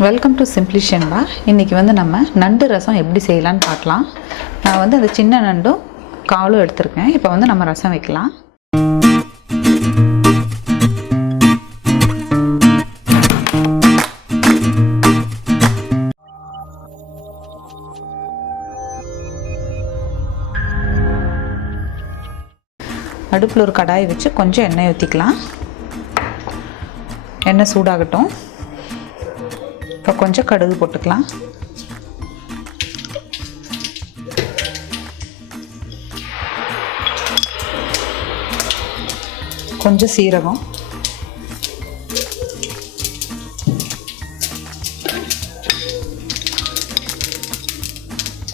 Welcome to சிம்பிளிஷன்பா. இன்றைக்கி வந்து நம்ம நண்டு ரசம் எப்படி செய்யலான்னு பார்க்கலாம். நான் வந்து அந்த சின்ன நண்டும் காலும் எடுத்திருக்கேன். இப்போ வந்து நம்ம ரசம் வைக்கலாம். அடுப்பில் ஒரு கடாயை வச்சு கொஞ்சம் எண்ணெய் ஊற்றிக்கலாம். எண்ணெய் சூடாகட்டும். இப்போ கொஞ்சம் கடுகு போட்டுக்கலாம். கொஞ்சம் சீரகம்,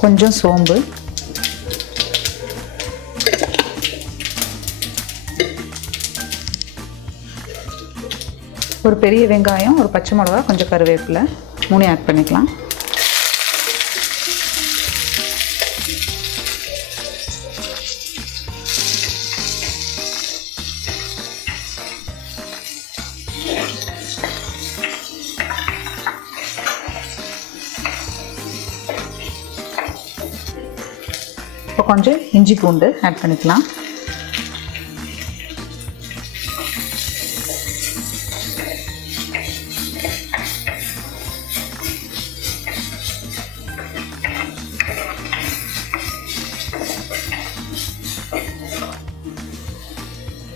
கொஞ்சம் சோம்பு, ஒரு பெரிய வெங்காயம், ஒரு பச்சை மிளகா, கொஞ்சம் கருவேப்பிலை, 3 ஆட் பண்ணிக்கலாம். இப்போ கொஞ்சம் இஞ்சி பூண்டு ஆட் பண்ணிக்கலாம்.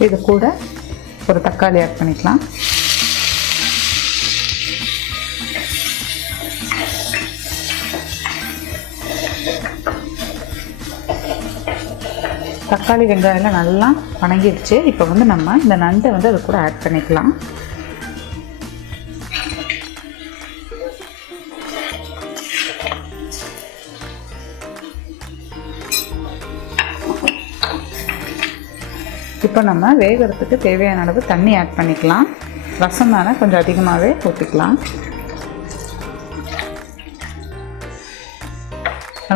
இது கூட ஒரு தக்காளி ஆட் பண்ணிக்கலாம். தக்காளி வெங்காயம்லாம் நல்லா வணங்கிடுச்சு. இப்போ வந்து நம்ம இந்த நண்டை வந்து அது கூட ஆட் பண்ணிக்கலாம். இப்போ நம்ம வேகிறதுக்கு தேவையான அளவு தண்ணி ஆட் பண்ணிக்கலாம். ரசம் தானே, கொஞ்சம் அதிகமாகவே ஊற்றிக்கலாம்.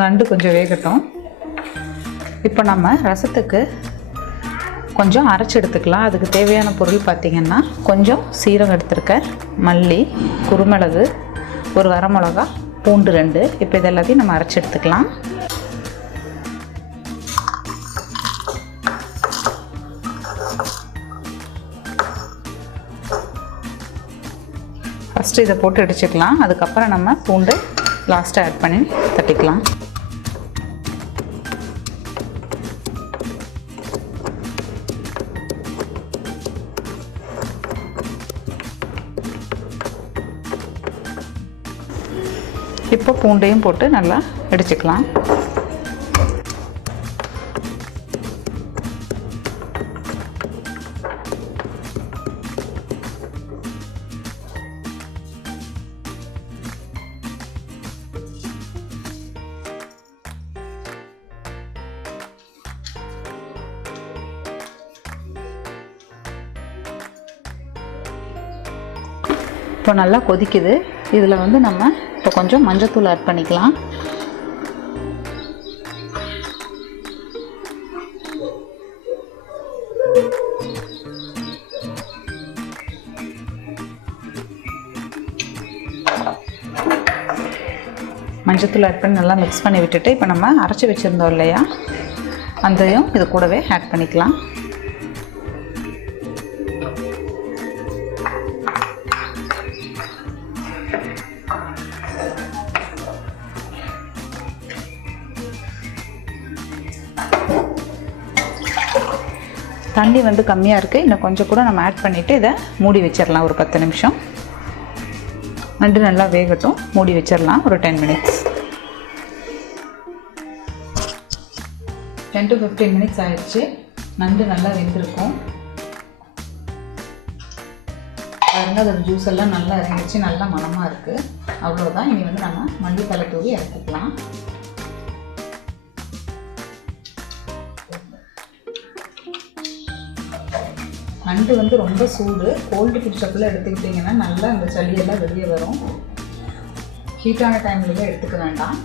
நண்டு கொஞ்சம் வேகட்டும். இப்போ நம்ம ரசத்துக்கு கொஞ்சம் அரைச்சி எடுத்துக்கலாம். அதுக்கு தேவையான பொருள் பார்த்திங்கன்னா, கொஞ்சம் சீரகம் எடுத்துருக்கேன், மல்லி, குருமிளகு, ஒரு வரமிளகா, பூண்டு 2. இப்போ இது எல்லாத்தையும் நம்ம அரைச்சி எடுத்துக்கலாம். ஃபஸ்ட்டு இதை போட்டு அடிச்சுக்கலாம். அதுக்கப்புறம் நம்ம பூண்டு லாஸ்ட்டாக ஆட் பண்ணி தட்டிக்கலாம். இப்போ பூண்டையும் போட்டு நல்லா அடிச்சுக்கலாம். இப்போ நல்லா கொதிக்குது. இதில் வந்து நம்ம இப்போ கொஞ்சம் மஞ்சத்தூள் ஆட் பண்ணிக்கலாம். மஞ்சத்தூள் ஆட் பண்ணி நல்லா மிக்ஸ் பண்ணி விட்டுட்டு இப்போ நம்ம அரைச்சி வச்சுருந்தோம் இல்லையா, அதையும் இது கூடவே ஆட் பண்ணிக்கலாம். தண்ணி வந்து கம்மியாக இருக்குது. இன்னும் கொஞ்சம் கூட நம்ம ஆட் பண்ணிவிட்டு இதை மூடி வச்சிடலாம். ஒரு 10 நிமிஷம் நண்டு நல்லா வேகட்டும். மூடி வச்சிடலாம் ஒரு 10 மினிட்ஸ். 10 to 15 மினிட்ஸ் ஆயிடுச்சு. நண்டு நல்லா வெந்திருக்கும். பாருங்க, அதோட ஜூஸ் எல்லாம் நல்லா இறங்கிச்சு, நல்லா மணமாக இருக்குது. அவ்வளோதான். இனி வந்து நம்ம மல்லித்தலை தூவி இறக்கிக்கலாம். நண்டு வந்து ரொம்ப சூடு. கோல்டு பிடிச்சக்குள்ளே எடுத்துக்கிட்டிங்கன்னா நல்லா அந்த சளியெல்லாம் வெளியே வரும். ஹீட்டான டைம்லேயே எடுத்துக்க வேண்டாம்.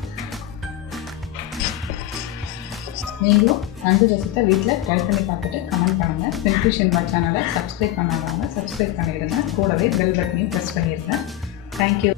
நீங்களும் நண்டு ரசத்தை வீட்டில் ட்ரை பண்ணி பார்த்துட்டு கமெண்ட் பண்ணுங்கள். சிம்பிளிஷன்பா சேனலை சப்ஸ்கிரைப் பண்ணாதவங்க சப்ஸ்கிரைப் பண்ணிடுங்க. கூடவே பெல் பட்டனையும் ப்ரெஸ் பண்ணிடுங்க. தேங்க்யூ.